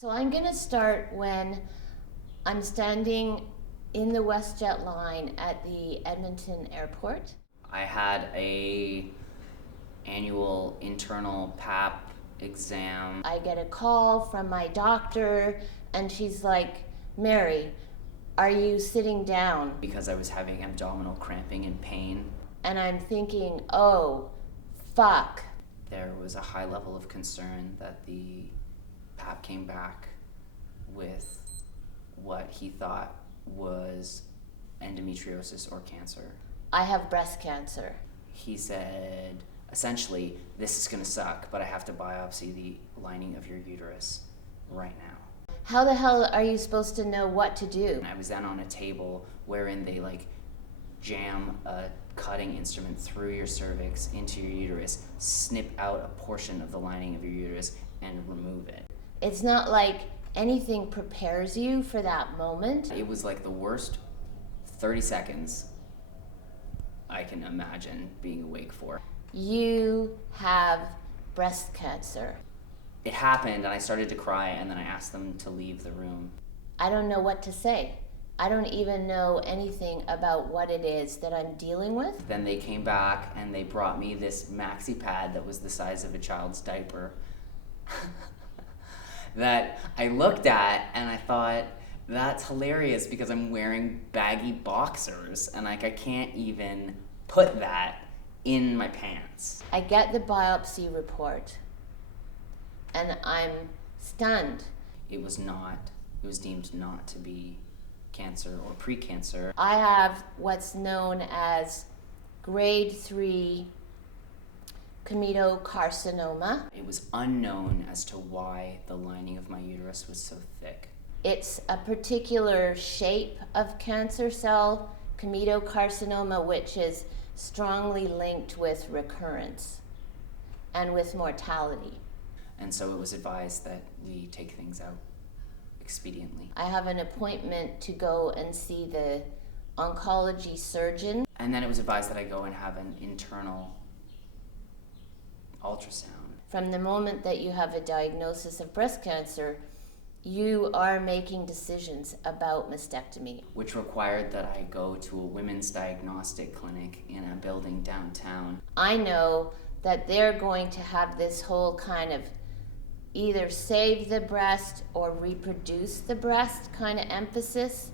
So I'm gonna start when I'm standing in the WestJet line at the Edmonton airport. I had a annual internal PAP exam. I get a call from my doctor and she's like, Mary, are you sitting down? Because I was having abdominal cramping and pain. And I'm thinking, oh, fuck. There was a high level of concern that the PAP came back with what he thought was endometriosis or cancer. I have breast cancer. He said, essentially, this is gonna suck, but I have to biopsy the lining of your uterus right now. How the hell are you supposed to know what to do? And I was then on a table wherein they jam a cutting instrument through your cervix into your uterus, snip out a portion of the lining of your uterus, and remove it. It's not like anything prepares you for that moment. It was like the worst 30 seconds I can imagine being awake for. You have breast cancer. It happened and I started to cry, and then I asked them to leave the room. I don't know what to say. I don't even know anything about what it is that I'm dealing with. Then they came back and they brought me this maxi pad that was the size of a child's diaper that I looked at and I thought, that's hilarious because I'm wearing baggy boxers and I can't even put that in my pants. I get the biopsy report and I'm stunned. It was deemed not to be cancer or pre-cancer. I have what's known as grade 3 comedocarbcinoma. It was unknown as to why the lining of my uterus was so thick. It's a particular shape of cancer cell, comedocarbcinoma, which is strongly linked with recurrence and with mortality. And so it was advised that we take things out expediently. I have an appointment to go and see the oncology surgeon. And then it was advised that I go and have an internal ultrasound. From the moment that you have a diagnosis of breast cancer, you are making decisions about mastectomy. Which required that I go to a women's diagnostic clinic in a building downtown. I know that they're going to have this whole kind of either save the breast or reproduce the breast kind of emphasis,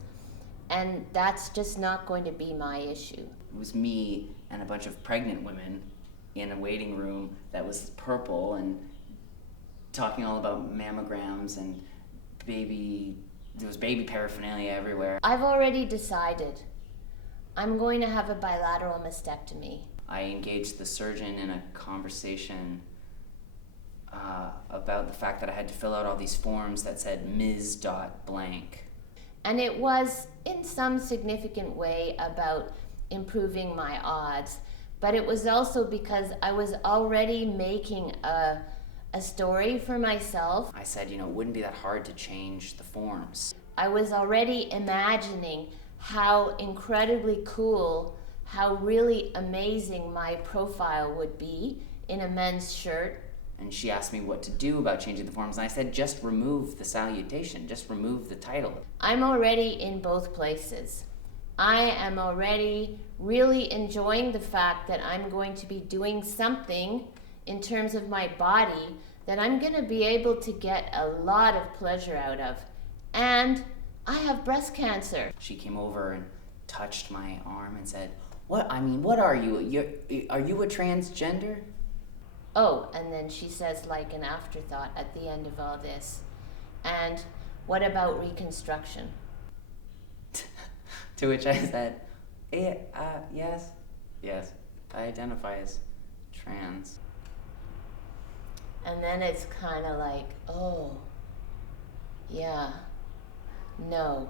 and that's just not going to be my issue. It was me and a bunch of pregnant women in a waiting room that was purple and talking all about mammograms and there was baby paraphernalia everywhere. I've already decided I'm going to have a bilateral mastectomy. I engaged the surgeon in a conversation about the fact that I had to fill out all these forms that said Ms. blank. And it was in some significant way about improving my odds, but it was also because I was already making a story for myself. I said, it wouldn't be that hard to change the forms. I was already imagining how incredibly cool, how really amazing my profile would be in a men's shirt. And she asked me what to do about changing the forms, and I said, just remove the salutation, just remove the title. I'm already in both places. I am already really enjoying the fact that I'm going to be doing something in terms of my body that I'm going to be able to get a lot of pleasure out of. And I have breast cancer. She came over and touched my arm and said, what are you? Are you a transgender? Oh, and then she says, like an afterthought at the end of all this, and what about reconstruction? To which I said, yes, I identify as trans. And then it's kind of like, oh, yeah, no.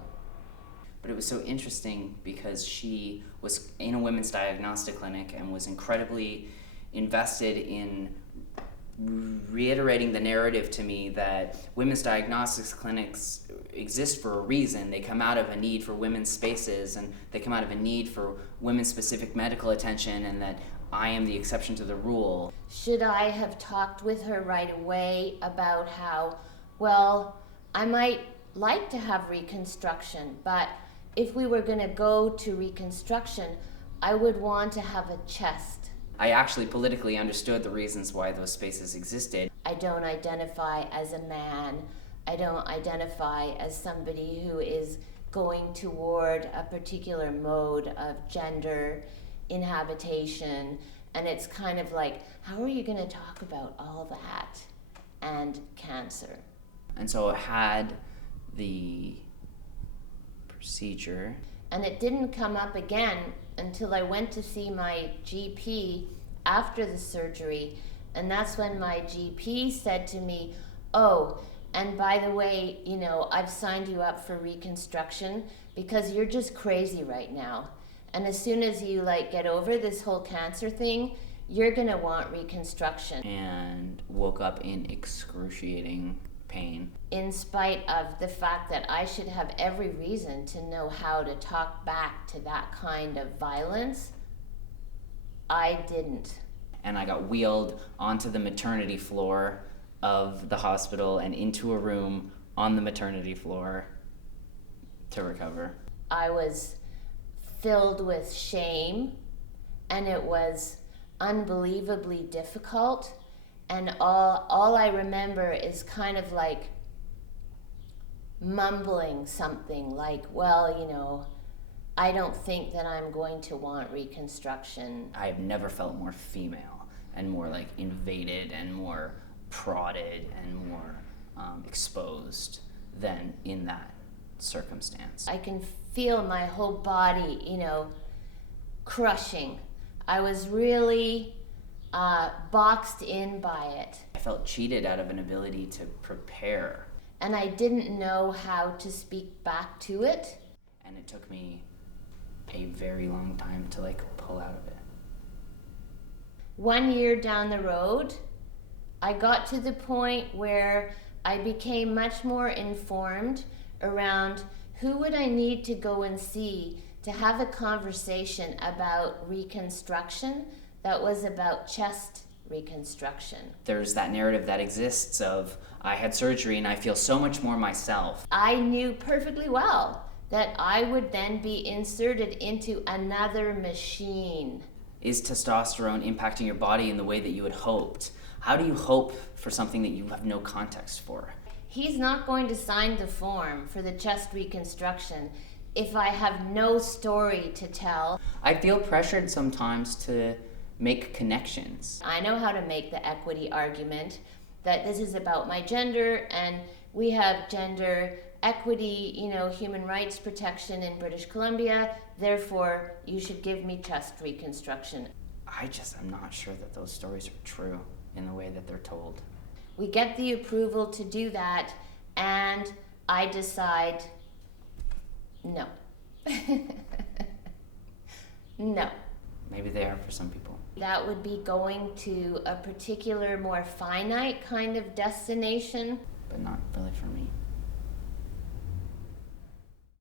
But it was so interesting because she was in a women's diagnostic clinic and was incredibly invested in reiterating the narrative to me that women's diagnostics clinics exist for a reason. They come out of a need for women's spaces, and they come out of a need for women's-specific medical attention, and that I am the exception to the rule. Should I have talked with her right away about how, well, I might like to have reconstruction, but if we were going to go to reconstruction, I would want to have a chest. I actually politically understood the reasons why those spaces existed. I don't identify as a man. I don't identify as somebody who is going toward a particular mode of gender, inhabitation, and it's kind of like, how are you going to talk about all that and cancer? And so I had the procedure. And it didn't come up again until I went to see my GP after the surgery, and that's when my GP said to me, oh, and by the way, you know, I've signed you up for reconstruction because you're just crazy right now. And as soon as you get over this whole cancer thing, you're gonna want reconstruction. And woke up in excruciating pain. In spite of the fact that I should have every reason to know how to talk back to that kind of violence, I didn't. And I got wheeled onto the maternity floor of the hospital and into a room on the maternity floor to recover. I was filled with shame, and it was unbelievably difficult. And all I remember is kind of like mumbling something like, well, you know, I don't think that I'm going to want reconstruction. I've never felt more female and more invaded and more prodded and more exposed than in that circumstance. I can feel my whole body, you know, crushing. I was really boxed in by it. I felt cheated out of an ability to prepare. And I didn't know how to speak back to it. And it took me a very long time to pull out of it. 1 year down the road, I got to the point where I became much more informed around who would I need to go and see to have a conversation about reconstruction that was about chest reconstruction. There's that narrative that exists of, I had surgery and I feel so much more myself. I knew perfectly well that I would then be inserted into another machine. Is testosterone impacting your body in the way that you had hoped? How do you hope for something that you have no context for? He's not going to sign the form for the chest reconstruction if I have no story to tell. I feel pressured sometimes to make connections. I know how to make the equity argument that this is about my gender, and we have gender equity, you know, human rights protection in British Columbia, therefore you should give me chest reconstruction. I just am not sure that those stories are true in the way that they're told. We get the approval to do that, and I decide no. No. Maybe they are for some people. That would be going to a particular, more finite kind of destination. But not really for me.